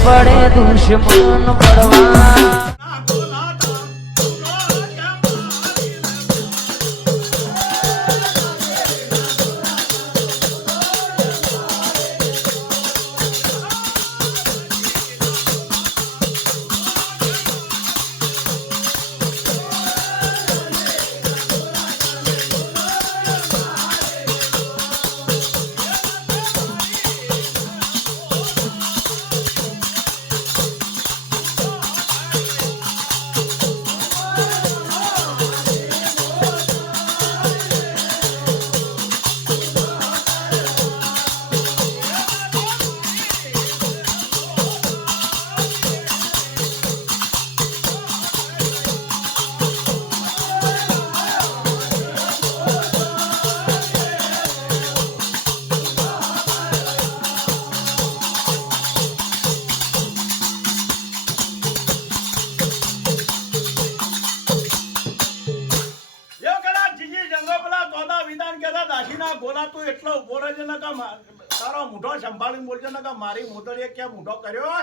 પડે દુશ્મન પડવા તારો મોઢો સંભાળીને બોલજો ને કે મારી મોતળીએ ક્યાં મોઢો કર્યો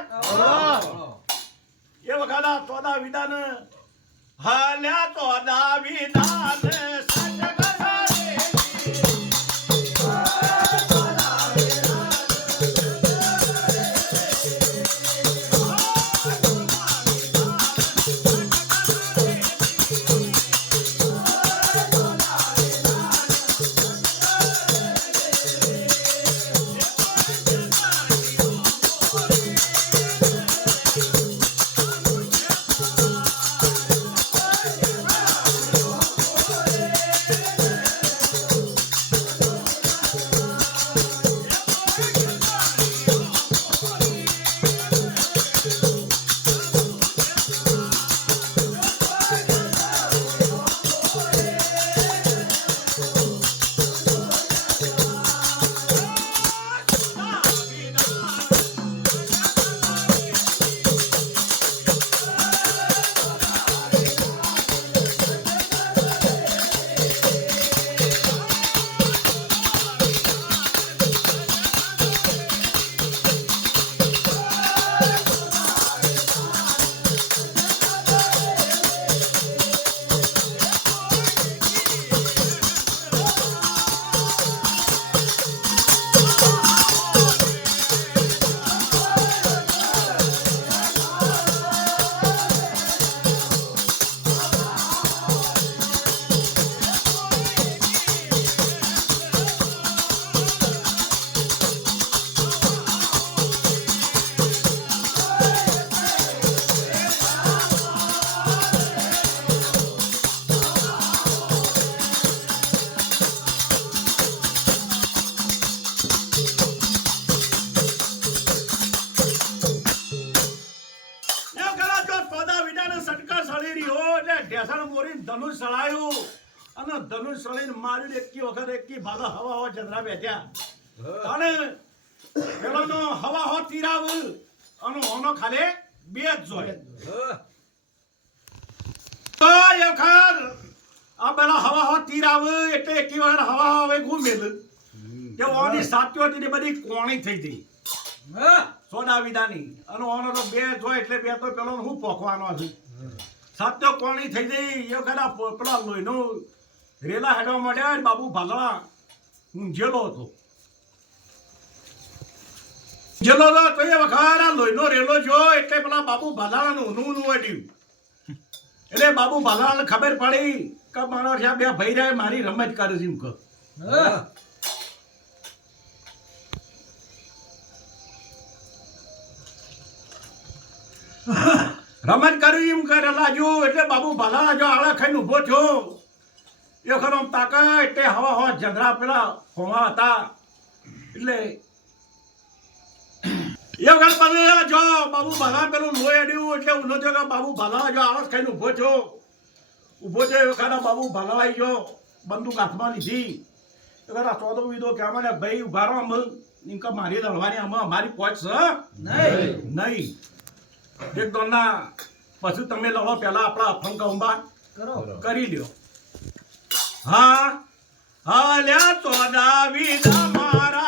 એ વખત ચોદા વિધાન હાલ્યા ચોદા વિધાન ધનુષ સળાયું અને ધનુષ સળીને માર્યું એકી વખત એકી ભાગા હવા હવા ચંદ્રા બેઠ્યા અને પેલો તો હવા હવા તીરાવ અને ઓનો ખાલે બે જ જોય તો એ વખત આ પેલા હવા હવા તીરાવ એટલે એકી વખત હવા હવા હવે ઘૂમેલ કે ઓની સાત્યો હતી બધી કોણી થઈ ગઈ સોડા વિદાની અને ઓનો તો બે જોય એટલે બે તો પેલો હું પોખવાનો છું સાત્યો કોણી થઈ ગઈ એ ખરા પેલા લોહીનો રેલા હેડવા માંડ્યા બાબુ ભાગવા ઊંઝેલો હતો તો એ વખત આ લોહીનો રેલો જો એટલે પેલા બાબુ ભાલાળાનું ઊનું વળ્યું એટલે બાબુ ભાલાળાને ખબર પડી કે મારો બે ભાઈ રહ્યા મારી રમત કરે છે એમ કહો રમત કરી એમ કરેલા જો એટલે બાબુ ભાલા જો આળા ખાઈને ઉભો થયો એ ખરો તાકા એટલે હવા હવા જંગરા પેલા હોવા હતા એટલે એ વખત પાછું જો બાબુ ભાલા પેલું લોહી અડ્યું એટલે ઊંધો થયો કે બાબુ ભાલા જો આળસ ખાઈને ઉભો થયો એ વખત બાબુ ભાલા આવી ગયો બંદૂક હાથમાં લીધી એ વખત ચોદો વિધો કે અમારે ભાઈ ઉભા રહો એમ કે મારી લડવાની આમાં અમારી પહોંચ છે નહીં એક દોના પછી તમે લડો પેલા આપણા અફંકા ઉંબા કરી લ્યો હા હા લ્યા ચોદા વિધા મારા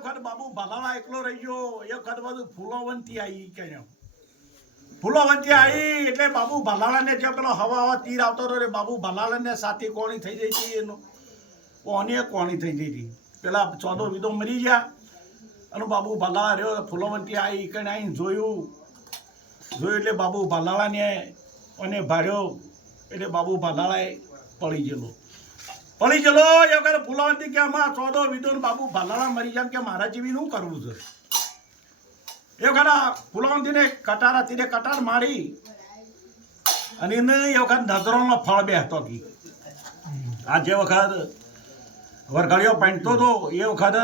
વખત બાબુ ભલાળા એકલો રહી ગયો એ વખત બધું ફૂલોવંતી આવી કે ફૂલોવંતી આવી એટલે બાબુ ભલાળાને જે પેલો હવા તીર આવતો હતો બાબુ ભલાળાને સાથે કોણી થઈ જઈ હતી એનો કોણી થઈ જઈ હતી પેલા ચોદો વિધો મરી ગયા અને બાબુ ભલાળા રહ્યો ફૂલોવંતી આવી કે આવીને જોયું એટલે બાબુ ભલાળાને અને ભાર્યો એટલે બાબુ ભલાળાએ પડી ગયેલો એ વખત ફૂલાવંતી કે આમાં ચોદો વિધો બાબુ ભલાળા મરી જાય કે મારા જેવી શું કરવું છે એ વખત ફૂલાવંતીને કટાર મારી અને એને એ વખત નજરોનો ફળ બેસતો હતી આ જે વખત વરઘડીઓ પહેરતો હતો એ વખત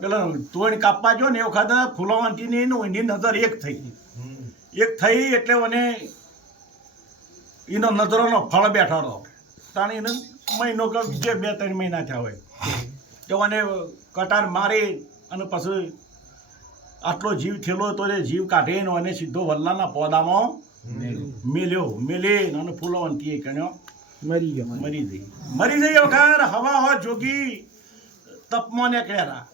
પેલો તોડ કાપવા જો ને એ વખત ફૂલાવંતીની એની નજર એક થઈ એટલે મને એનો નજરોનો ફળ બેઠો હતો તાણી એને મહિનો કે જે 2-3 મહિના થયા હોય તો મને કટાર મારી અને પછી આટલો જીવ થયેલો તો એ જીવ કાઢીને અને સીધો વલ્લાના પોદામાં મેલ્યો અને ફૂલાવંતીએ કણ્યો મરી ગઈ વખત હવા જોગી તપમાં નીકળ્યા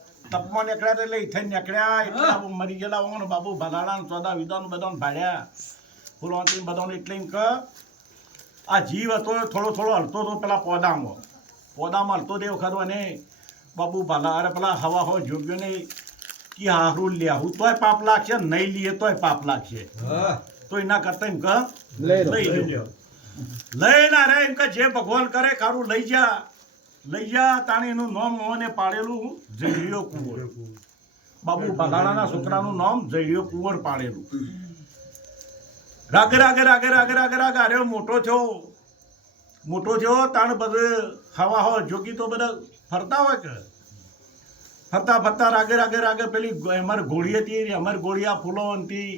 એટલે ઇથે નીકળ્યા એટલે મરી ગયેલા વગર બાબુ ભલાળા ચોદા વિધાન બધાને ભાડ્યા ફૂલાવંતી બધાને એટલે એમ કે આ જીવ હતો થોડો હલતો હતો પેલા પોદામાં હલતો તે વખત અને બાબુ ભલા પેલા હવા જોગ્યો ને કે હારું લ્યા તોય પાપ લાગશે નહીં લઈએ તોય પાપ લાગશે તો એના કરતા એમ કે લઈ ના રે એમ કે જે ભગવાન કરે ખારું લઈ જા તાણી એનું નામ મોહને પાડેલું જયડિયો કુંવર બાબુ ભલાળાના છોકરાનું નામ જયડિયો કુંવર પાડેલું રાગે આર્યો મોટો થયો તાણ બધે હવા જોગી તો બધા ફરતા હોય કે ફરતા રાગે પેલી અમારી ઘોડી હતી અમારી ઘોડી આ ફૂલોવંતી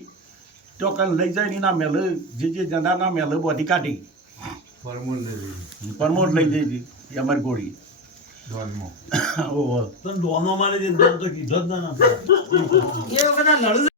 તો કઈ લઈ જાય એના મેલે જે જંડાના મેલે બધી કાઢી પરમોડ લઈ જઈ હતી અમારી ઘોડી ડોનો મારી કીધો જ ના